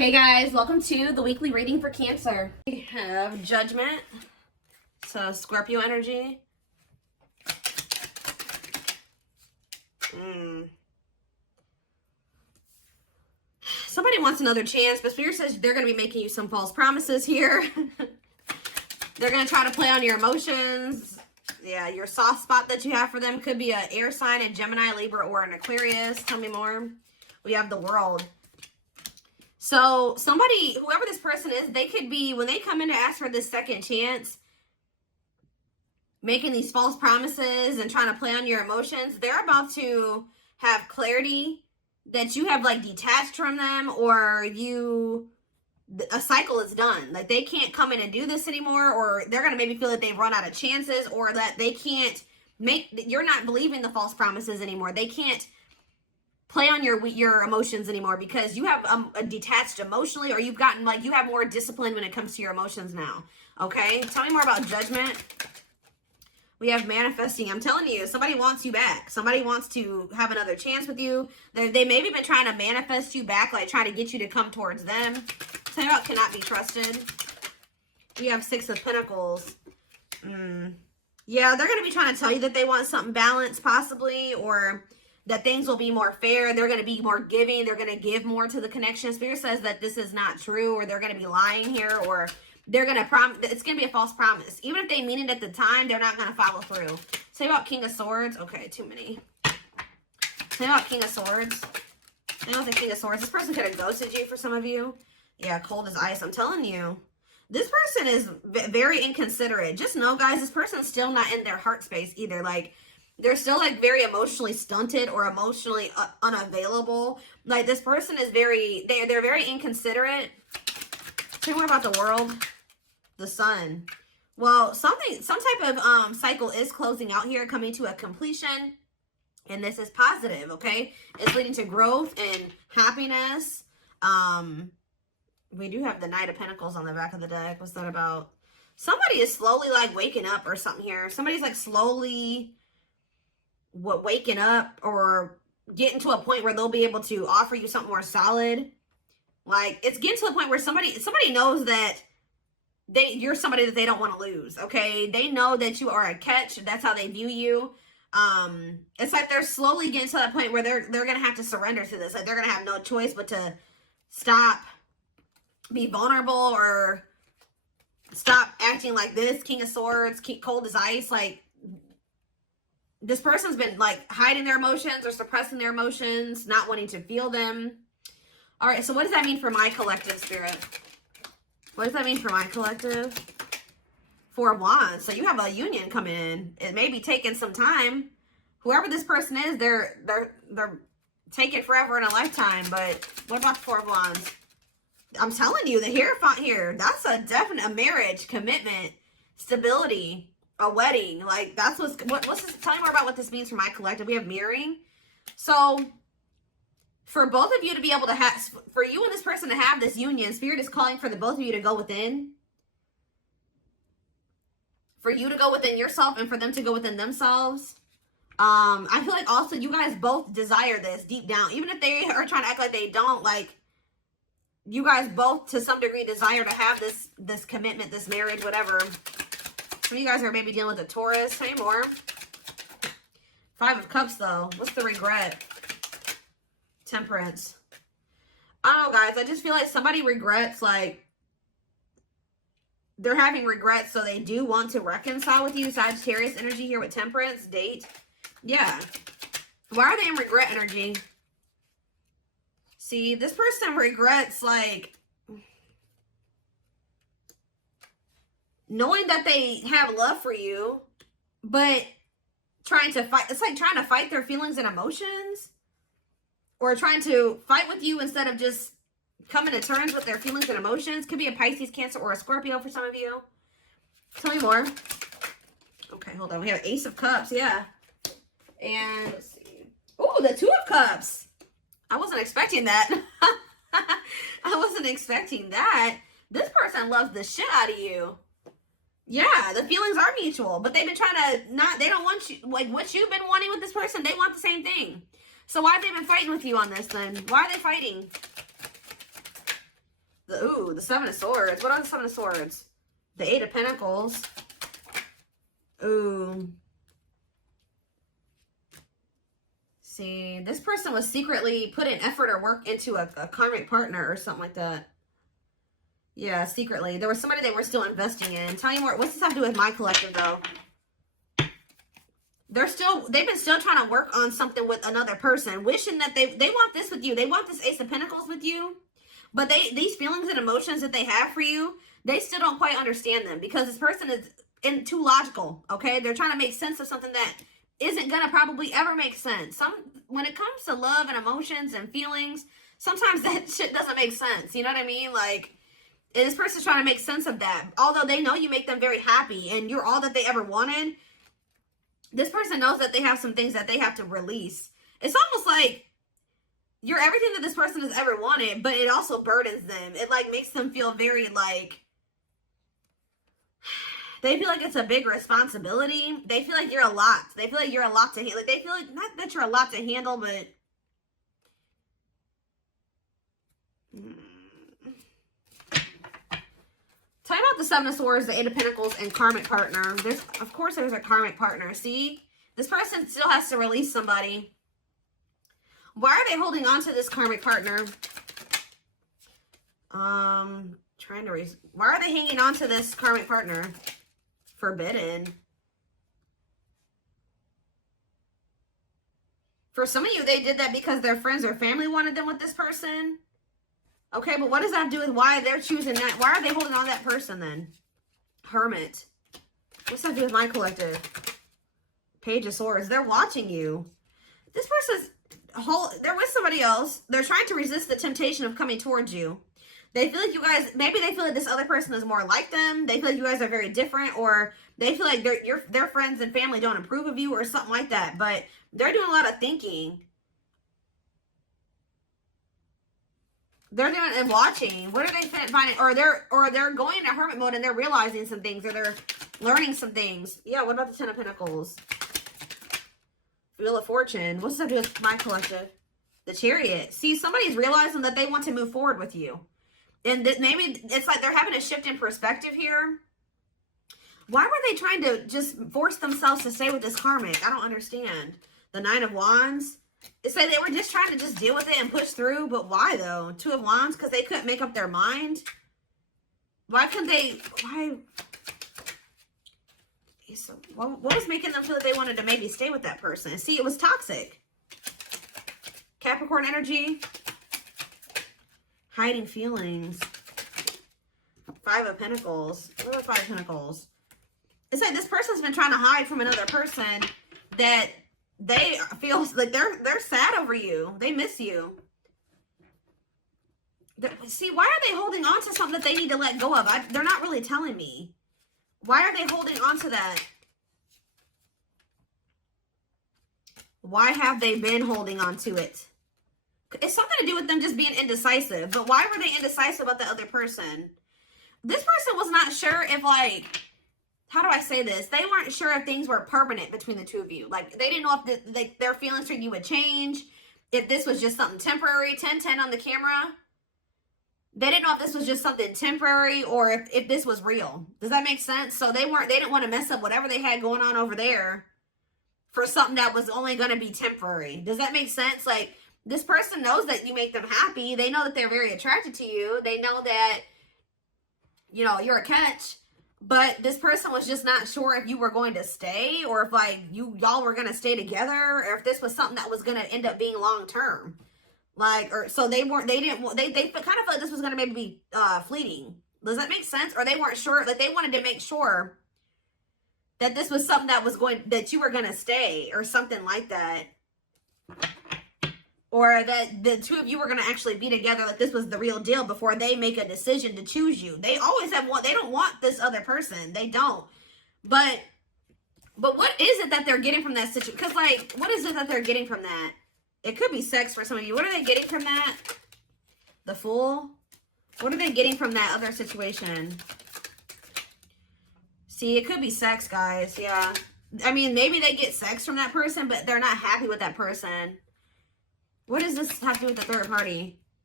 Hey guys, welcome to the weekly reading for Cancer. We have Judgment, so Scorpio energy. Somebody wants another chance, but Spirit says they're going to be making you some false promises here. They're going to try to play on your emotions. Yeah, your soft spot that you have for them could be an air sign, a Gemini, Libra, or an Aquarius. Tell me more. We have the World. So somebody, whoever this person is, they could be, when they come in to ask for this second chance, making these false promises and trying to play on your emotions, they're about to have clarity that you have like detached from them, or a cycle is done. Like they can't come in and do this anymore, or they're going to maybe feel that they've run out of chances, or that they can't you're not believing the false promises anymore. They can't play on your emotions anymore because you have detached emotionally, or you've gotten like, you have more discipline when it comes to your emotions now. Okay, tell me more about Judgment. We have Manifesting. I'm telling you, somebody wants you back. Somebody wants to have another chance with you. They maybe been trying to manifest you back, like trying to get you to come towards them. Tell me about Cannot Be Trusted. We have Six of Pentacles. Yeah, they're going to be trying to tell you that they want something balanced possibly, or that things will be more fair. They're going to be more giving. They're going to give more to the connection. Spirit says that this is not true, or they're going to be lying here, or they're going to promise. It's going to be a false promise. Even if they mean it at the time, they're not going to follow through. Say about King of Swords. Okay, too many. Say about King of Swords. I don't think King of Swords. This person could have ghosted you for some of you. Yeah, cold as ice. I'm telling you. This person is very inconsiderate. Just know, guys, this person's still not in their heart space either. Like, they're still like very emotionally stunted or emotionally unavailable. Like this person is they're very inconsiderate. Tell me more about the World. The Sun. Well, some type of cycle is closing out here, coming to a completion. And this is positive, okay? It's leading to growth and happiness. We do have the Knight of Pentacles on the back of the deck. What's that about? Somebody is slowly like waking up or something here. Somebody's like slowly waking up or getting to a point where they'll be able to offer you something more solid. Like it's getting to the point where somebody knows that you're somebody that they don't want to lose. Okay, they know that you are a catch. That's how they view you. It's like they're slowly getting to that point where they're gonna have to surrender to this. Like they're gonna have no choice but to stop, be vulnerable, or stop acting like this. King of Swords, cold as ice. Like this person's been like hiding their emotions or suppressing their emotions, not wanting to feel them. All right, so what does that mean for my collective, Spirit? What does that mean for my collective? Four of Wands. So you have a union coming in. It may be taking some time. Whoever this person is, they're taking forever in a lifetime. But what about the Four of Wands? I'm telling you, the Hierophant here, that's a definite marriage, commitment, stability, a wedding. Like that's what's this? Tell me more about what this means for my collective. We have mirroring. So for both of you to be able to have, for you and this person to have this union, Spirit is calling for the both of you to go within. For you to go within yourself and for them to go within themselves. I feel like also you guys both desire this deep down. Even if they are trying to act like they don't, like you guys both to some degree desire to have this commitment, this marriage, whatever. Some of you guys are maybe dealing with a Taurus. Say more. Five of Cups, though. What's the regret? Temperance. I don't know, guys. I just feel like somebody regrets, like, they're having regrets, so they do want to reconcile with you. Sagittarius energy here with Temperance. Date. Yeah. Why are they in regret energy? See, this person regrets, like, knowing that they have love for you, but trying to fight. It's like trying to fight their feelings and emotions, or trying to fight with you instead of just coming to terms with their feelings and emotions. Could be a Pisces, Cancer, or a Scorpio for some of you. Tell me more. Okay, hold on. We have Ace of Cups, yeah. And let's see. Oh, the Two of Cups. I wasn't expecting that. I wasn't expecting that. This person loves the shit out of you. Yeah, the feelings are mutual, but they've been trying to they don't want you, like what you've been wanting with this person, they want the same thing. So why have they been fighting with you on this then? Why are they fighting? Ooh, the Seven of Swords. What are the Seven of Swords? The Eight of Pentacles. Ooh. See, this person was secretly putting effort or work into a karmic partner or something like that. Yeah, secretly. There was somebody they were still investing in. Tell me more. What's this have to do with my collective, though? They've been still trying to work on something with another person, wishing that they want this with you. They want this Ace of Pentacles with you. But these feelings and emotions that they have for you, they still don't quite understand them because this person is too logical, okay? They're trying to make sense of something that isn't going to probably ever make sense. When it comes to love and emotions and feelings, sometimes that shit doesn't make sense. You know what I mean? Like, this person's trying to make sense of that. Although they know you make them very happy and you're all that they ever wanted, this person knows that they have some things that they have to release. It's almost like you're everything that this person has ever wanted, but it also burdens them. It, like, makes them feel very, like, they feel like it's a big responsibility. They feel like you're a lot. They feel like you're a lot to handle. Like, they feel like, not that you're a lot to handle, but... Tell me about the Seven of Swords, the Eight of Pentacles, and karmic partner. Of course, there's a karmic partner. See? This person still has to release somebody. Why are they holding on to this karmic partner? Why are they hanging on to this karmic partner? Forbidden. For some of you, they did that because their friends or family wanted them with this person. Okay, but what does that do with why they're choosing that? Why are they holding on to that person then? Hermit. What's that to do with my collective? Page of Swords. They're watching you. This person's they're with somebody else. They're trying to resist the temptation of coming towards you. They feel like you guys, maybe they feel like this other person is more like them. They feel like you guys are very different, or they feel like their friends and family don't approve of you or something like that. But they're doing a lot of thinking. They're doing and watching. What are they finding? Or they're going into hermit mode and they're realizing some things, or they're learning some things. Yeah, what about the Ten of Pentacles? Wheel of Fortune. What's that do with my collective? The Chariot. See, somebody's realizing that they want to move forward with you. And maybe it's like they're having a shift in perspective here. Why were they trying to just force themselves to stay with this karmic? I don't understand. The Nine of Wands. It's like they were just trying to just deal with it and push through. But why, though? Two of Wands? Because they couldn't make up their mind? Why couldn't they... Why... So what was making them feel that they wanted to maybe stay with that person? See, it was toxic. Capricorn energy. Hiding feelings. Five of Pentacles. What are Five of Pentacles? It's like this person's been trying to hide from another person that they feel like they're sad over you. They miss you. See, why are they holding on to something that they need to let go of? They're not really telling me. Why are they holding on to that? Why have they been holding on to it? It's something to do with them just being indecisive. But why were they indecisive about the other person? This person was not sure if, like, how do I say this? They weren't sure if things were permanent between the two of you. Like, they didn't know if their feelings for you would change. If this was just something temporary. 10-10 on the camera. They didn't know if this was just something temporary or if this was real. Does that make sense? So they didn't want to mess up whatever they had going on over there for something that was only going to be temporary. Does that make sense? Like, this person knows that you make them happy. They know that they're very attracted to you. They know that, you know, you're a catch. But this person was just not sure if you were going to stay or if, like, y'all were going to stay together, or if this was something that was going to end up being long term. Like, or so they kind of felt like this was going to maybe be fleeting. Does that make sense? Or they weren't sure, like, they wanted to make sure that this was something that you were going to stay or something like that. Or that the two of you were going to actually be together, like this was the real deal before they make a decision to choose you. They always they don't want this other person. They don't. But what is it that they're getting from that situation? Because, like, what is it that they're getting from that? It could be sex for some of you. What are they getting from that? The Fool? What are they getting from that other situation? See, it could be sex, guys. Yeah. I mean, maybe they get sex from that person, but they're not happy with that person. What does this have to do with the third party?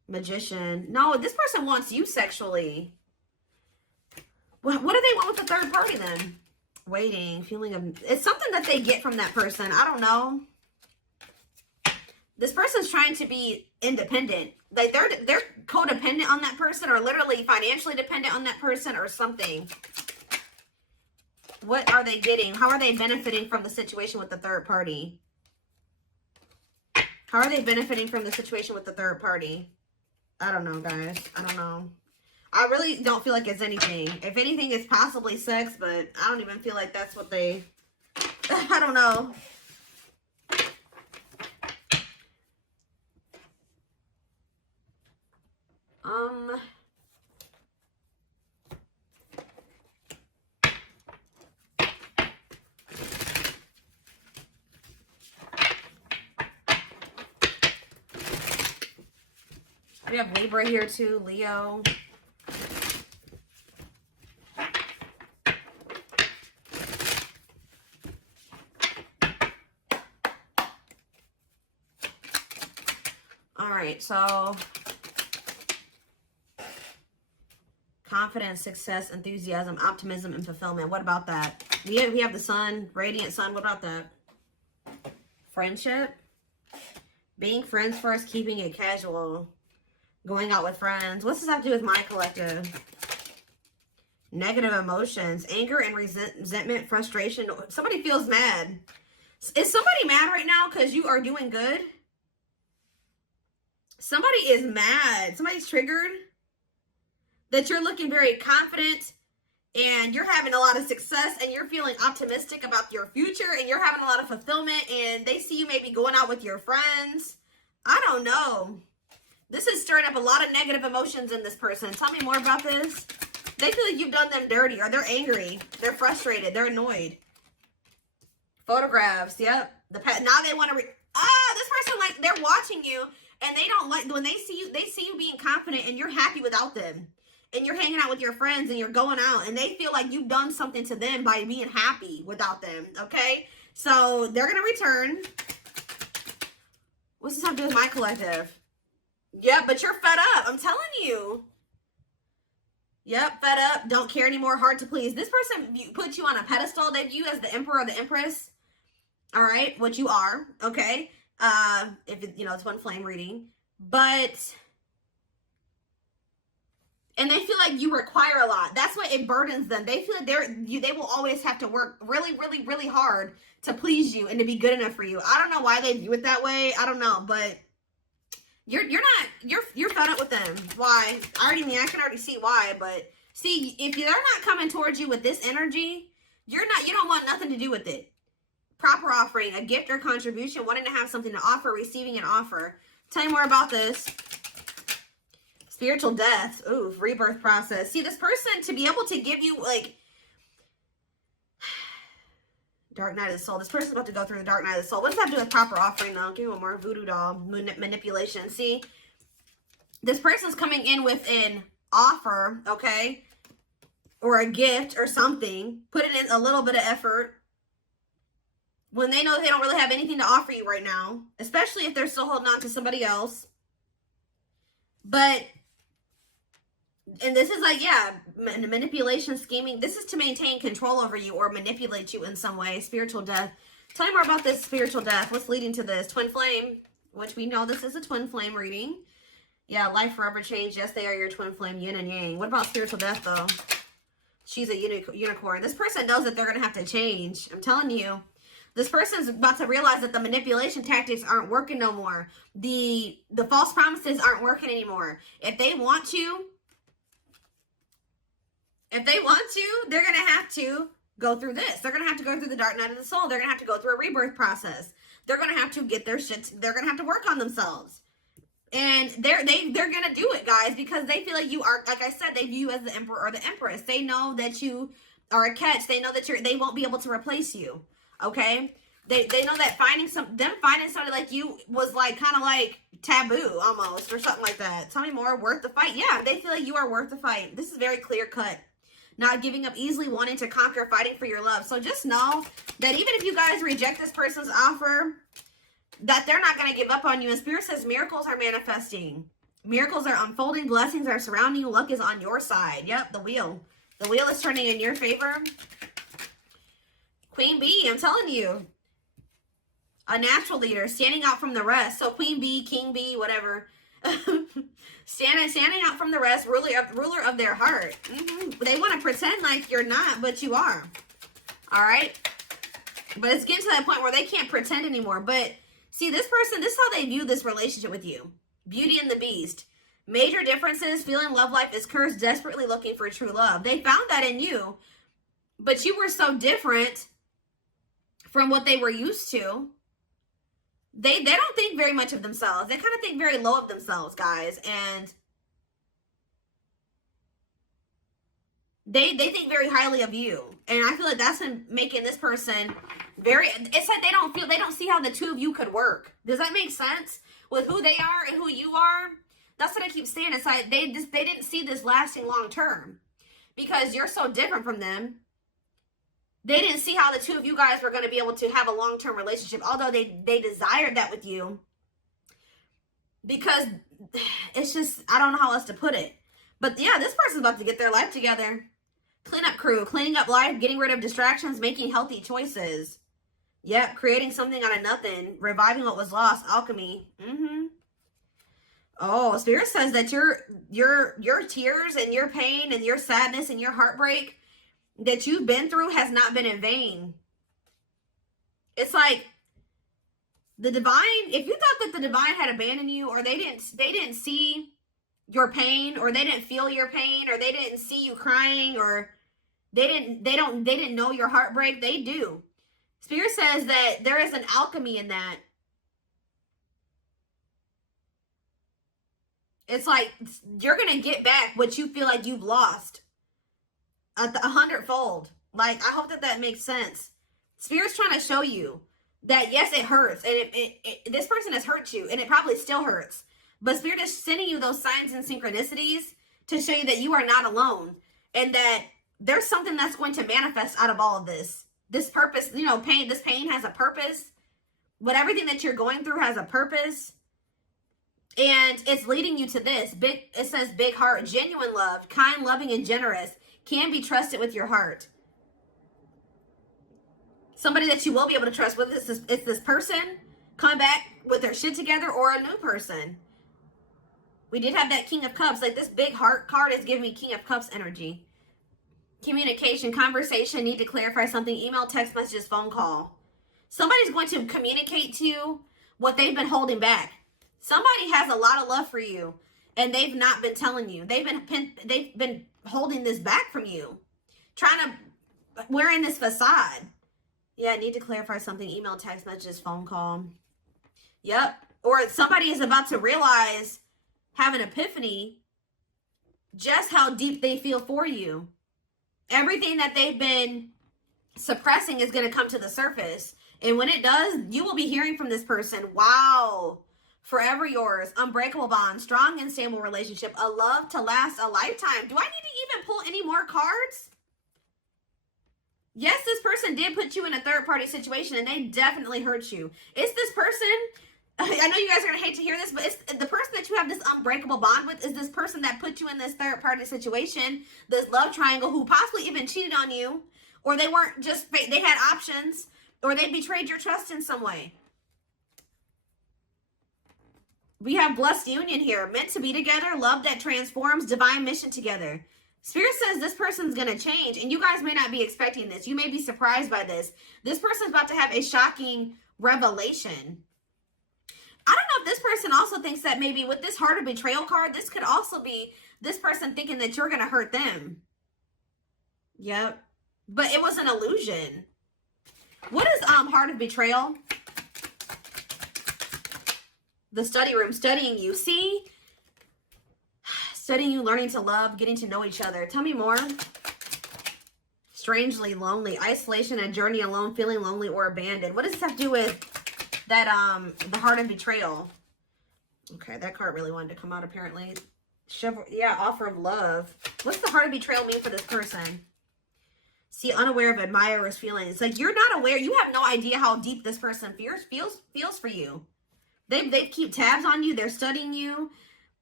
Magician. No, this person wants you sexually. What do they want with the third party then? Waiting, feeling of... It's something that they get from that person. I don't know. This person's trying to be independent. Like, they're codependent on that person, or literally financially dependent on that person, or something. What are they getting? How are they benefiting from the situation with the third party? How are they benefiting from the situation with the third party? I don't know, guys. I don't know. I really don't feel like it's anything. If anything, it's possibly sex, but I don't even feel like that's what they... I don't know. We have Libra here too, Leo. All right, so confidence, success, enthusiasm, optimism, and fulfillment. What about that? We have the sun, radiant sun. What about that? Friendship. Being friends first, keeping it casual. Going out with friends. What's this have to do with my collective? Negative emotions. Anger and resentment, frustration. Somebody feels mad. Is somebody mad right now because you are doing good? Somebody is mad. Somebody's triggered. That you're looking very confident and you're having a lot of success and you're feeling optimistic about your future and you're having a lot of fulfillment and they see you maybe going out with your friends. I don't know. This is stirring up a lot of negative emotions in this person. Tell me more about this. They feel like you've done them dirty, or they're angry. They're frustrated. They're annoyed. Photographs. Yep. Now they want to... this person, like, they're watching you, and they don't like... When they see you being confident, and you're happy without them. And you're hanging out with your friends, and you're going out, and they feel like you've done something to them by being happy without them, okay? So, they're going to return. What's this have to do with my collective? Yep, but you're fed up. I'm telling you. Yep, fed up. Don't care anymore. Hard to please. This person puts you on a pedestal. They view you as the emperor or the empress. All right, what you are. Okay. If it, it's one flame reading, but and they feel like you require a lot. That's why it burdens them. They feel like they will always have to work really, really, really hard to please you and to be good enough for you. I don't know why they view it that way. I don't know, but. You're fed up with them. Why? I can already see why, but see, if they're not coming towards you with this energy, you don't want nothing to do with it. Proper offering, a gift or contribution, wanting to have something to offer, receiving an offer. Tell you more about this. Spiritual death. Ooh, rebirth process. See, this person, to be able to give you, like, Dark Night of the Soul. This person's about to go through the Dark Night of the Soul. What does that do with proper offering, though? Give me one more. Voodoo doll. Manipulation. See? This person's coming in with an offer, okay? Or a gift or something. Putting in a little bit of effort. When they know they don't really have anything to offer you right now. Especially if they're still holding on to somebody else. But... And this is like, yeah, manipulation, scheming. This is to maintain control over you or manipulate you in some way. Spiritual death. Tell me more about this spiritual death. What's leading to this? Twin flame, which we know this is a twin flame reading. Yeah, life forever changed. Yes, they are your twin flame, yin and yang. What about spiritual death, though? She's a unicorn. This person knows that they're going to have to change. I'm telling you. This person's about to realize that the manipulation tactics aren't working no more. The false promises aren't working anymore. If they want to... they're going to have to go through this. They're going to have to go through the Dark Night of the Soul. They're going to have to go through a rebirth process. They're going to have to get their shit. They're going to have to work on themselves. And they're going to do it, guys, because they feel like you are, like I said, they view you as the emperor or the empress. They know that you are a catch. They know that they won't be able to replace you. Okay? They know that finding somebody like you was like kind of like taboo almost or something like that. Tell me more. Worth the fight. Yeah, they feel like you are worth the fight. This is very clear cut. Not giving up easily, wanting to conquer, fighting for your love. So just know that even if you guys reject this person's offer, that they're not going to give up on you. And Spirit says miracles are manifesting. Miracles are unfolding. Blessings are surrounding you. Luck is on your side. Yep, the wheel. The wheel is turning in your favor. Queen Bee, I'm telling you. A natural leader, standing out from the rest. So Queen Bee, King Bee, whatever. standing out from the rest, ruler of their heart. They want to pretend like you're not, but you are. All right? But it's getting to that point where they can't pretend anymore. But see, this person, this is how they view this relationship with you. Beauty and the Beast. Major differences, feeling love life is cursed, desperately looking for true love. They found that in you, but you were so different from what they were used to. They don't think very much of themselves. They kind of think very low of themselves, guys. And they think very highly of you. And I feel like that's making this person very, it's like they don't see how the two of you could work. Does that make sense? With who they are and who you are? That's what I keep saying. It's like they didn't see this lasting long term because you're so different from them. They didn't see how the two of you guys were going to be able to have a long-term relationship, although they desired that with you. Because it's just, I don't know how else to put it. But yeah, this person's about to get their life together. Cleanup crew, cleaning up life, getting rid of distractions, making healthy choices. Yep, creating something out of nothing, reviving what was lost, alchemy. Oh, Spirit says that your tears and your pain and your sadness and your heartbreak that you've been through has not been in vain. It's like the divine, if you thought that the divine had abandoned you, or they didn't see your pain, or they didn't feel your pain, or they didn't see you crying, or they didn't know your heartbreak, they do. Spirit says that there is an alchemy in that. It's like you're going to get back what you feel like you've lost. 100-fold. Like, I hope that makes sense. Spirit's trying to show you that, yes, it hurts. And this person has hurt you. And it probably still hurts. But Spirit is sending you those signs and synchronicities to show you that you are not alone. And that there's something that's going to manifest out of all of this. This purpose, you know, this pain has a purpose. But everything that you're going through has a purpose. And it's leading you to this. It says big heart, genuine love, kind, loving, and generous. Can be trusted with your heart. Somebody that you will be able to trust, whether it's this person coming back with their shit together or a new person. We did have that King of Cups. Like, this big heart card is giving me King of Cups energy. Communication, conversation, need to clarify something, email, text messages, phone call. Somebody's going to communicate to you what they've been holding back. Somebody has a lot of love for you and they've not been telling you. They've been holding this back from you. Wearing this facade. Yeah, I need to clarify something, email, text messages, phone call. Yep. Or somebody is about to realize, have an epiphany, just how deep they feel for you. Everything that they've been suppressing is going to come to the surface. And when it does, you will be hearing from this person, wow, forever yours, unbreakable bond, strong and stable relationship, a love to last a lifetime. Do I need to even pull any more cards? Yes, this person did put you in a third-party situation, and they definitely hurt you. It's this person, I know you guys are going to hate to hear this, but it's the person that you have this unbreakable bond with is this person that put you in this third-party situation, this love triangle, who possibly even cheated on you, or they weren't just, they had options, or they betrayed your trust in some way. We have blessed union here, meant to be together, love that transforms, divine mission together. Spirit says this person's going to change, and you guys may not be expecting this. You may be surprised by this. This person's about to have a shocking revelation. I don't know if this person also thinks that maybe with this heart of betrayal card, this could also be this person thinking that you're going to hurt them. Yep. But it was an illusion. What is heart of betrayal? The study room, studying you. See? Studying you, learning to love, getting to know each other. Tell me more. Strangely lonely. Isolation, a journey alone, feeling lonely or abandoned. What does this have to do with that, the heart of betrayal? Okay, that card really wanted to come out apparently. Yeah, offer of love. What's the heart of betrayal mean for this person? See, unaware of admirer's feelings. Like, you're not aware. You have no idea how deep this person feels for you. They keep tabs on you. They're studying you.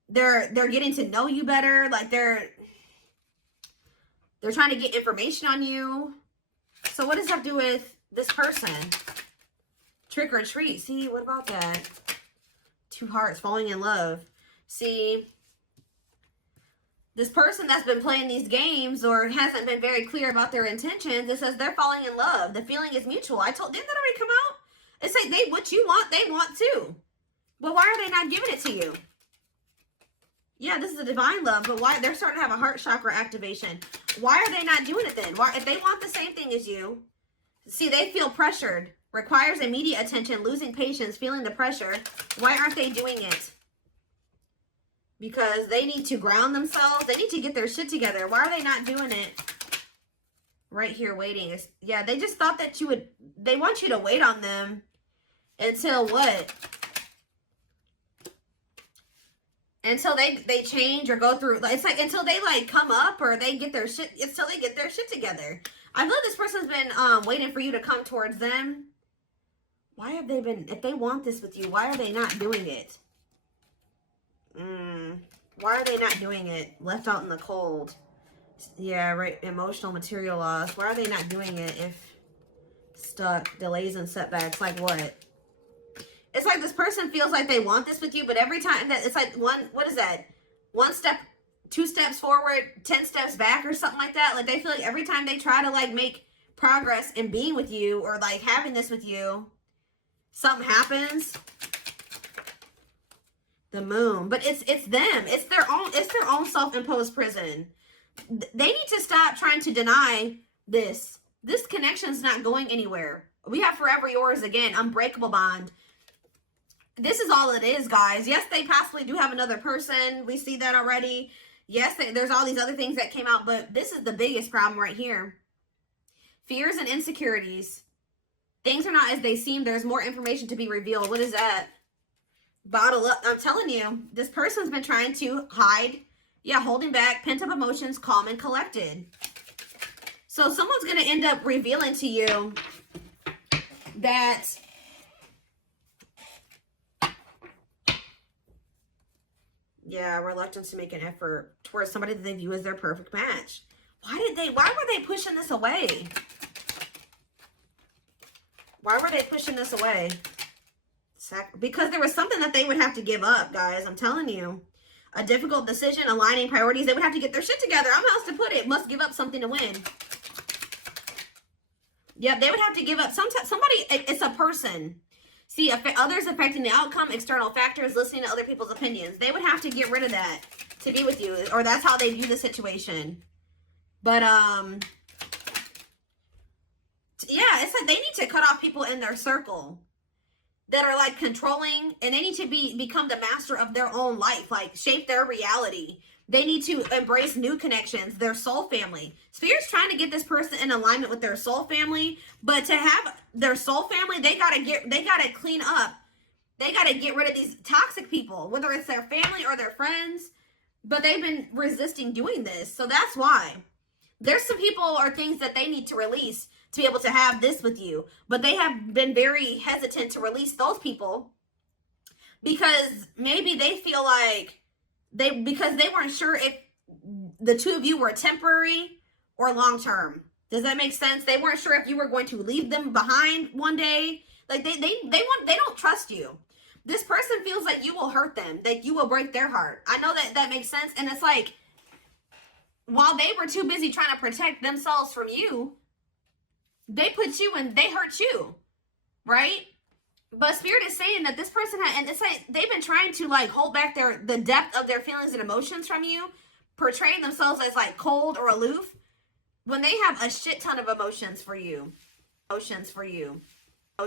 they're getting to know you better. Like they're trying to get information on you. So what does that do with this person? Trick or treat. See, what about that? Two hearts, falling in love. See, this person that's been playing these games or hasn't been very clear about their intentions, it says they're falling in love. The feeling is mutual. Didn't that already come out? It's like what you want, they want too. But why are they not giving it to you? Yeah, this is a divine love, but why? They're starting to have a heart chakra activation. Why are they not doing it then? Why, if they want the same thing as you? See, they feel pressured. Requires immediate attention, losing patience, feeling the pressure. Why aren't they doing it? Because they need to ground themselves. They need to get their shit together. Why are they not doing it? Right here, waiting. Yeah, they just thought that you would... They want you to wait on them until what? Until they change or go through... It's like until they like come up or they get their shit... Until they get their shit together. I feel like this person's been waiting for you to come towards them. Why have they been... If they want this with you, why are they not doing it? Why are they not doing it? Left out in the cold. Yeah, right. Emotional, material loss. Why are they not doing it if stuck? Delays and setbacks. Like what? It's like this person feels like they want this with you, but every time that it's like what is that? 1 step, 2 steps forward, 10 steps back or something like that. Like they feel like every time they try to like make progress in being with you or like having this with you, something happens. The moon. But it's them. It's their own self-imposed prison. They need to stop trying to deny this. This connection's not going anywhere. We have forever yours again. Unbreakable bond. This is all it is, guys. Yes, they possibly do have another person. We see that already. Yes, there's all these other things that came out, but this is the biggest problem right here. Fears and insecurities. Things are not as they seem. There's more information to be revealed. What is that? Bottle up. I'm telling you, this person's been trying to hide. Yeah, holding back, pent up emotions, calm and collected. So someone's going to end up revealing to you that yeah, reluctance to make an effort towards somebody that they view as their perfect match. Why were they pushing this away? Why were they pushing this away? Because there was something that they would have to give up, guys. I'm telling you. A difficult decision, aligning priorities. They would have to get their shit together. I don't know how else to put it. Must give up something to win. Yep, they would have to give up. Somebody, it's a person. See, others affecting the outcome, external factors, listening to other people's opinions. They would have to get rid of that to be with you. Or that's how they view the situation. But, yeah, it's like they need to cut off people in their circle that are like controlling, and they need to become the master of their own life, like shape their reality. They need to embrace new connections, their soul family. Spirit's trying to get this person in alignment with their soul family, but to have their soul family, they gotta clean up. They gotta get rid of these toxic people, whether it's their family or their friends, but they've been resisting doing this. So that's why. There's some people or things that they need to release to be able to have this with you. But they have been very hesitant to release those people because maybe they feel like because they weren't sure if the two of you were temporary or long-term. Does that make sense? They weren't sure if you were going to leave them behind one day. Like they don't trust you. This person feels like you will hurt them, that you will break their heart. I know that makes sense. And it's like, while they were too busy trying to protect themselves from you, they put you and they hurt you, right? But Spirit is saying that this person and it's like they've been trying to like hold back the depth of their feelings and emotions from you, portraying themselves as like cold or aloof when they have a shit ton of emotions for you.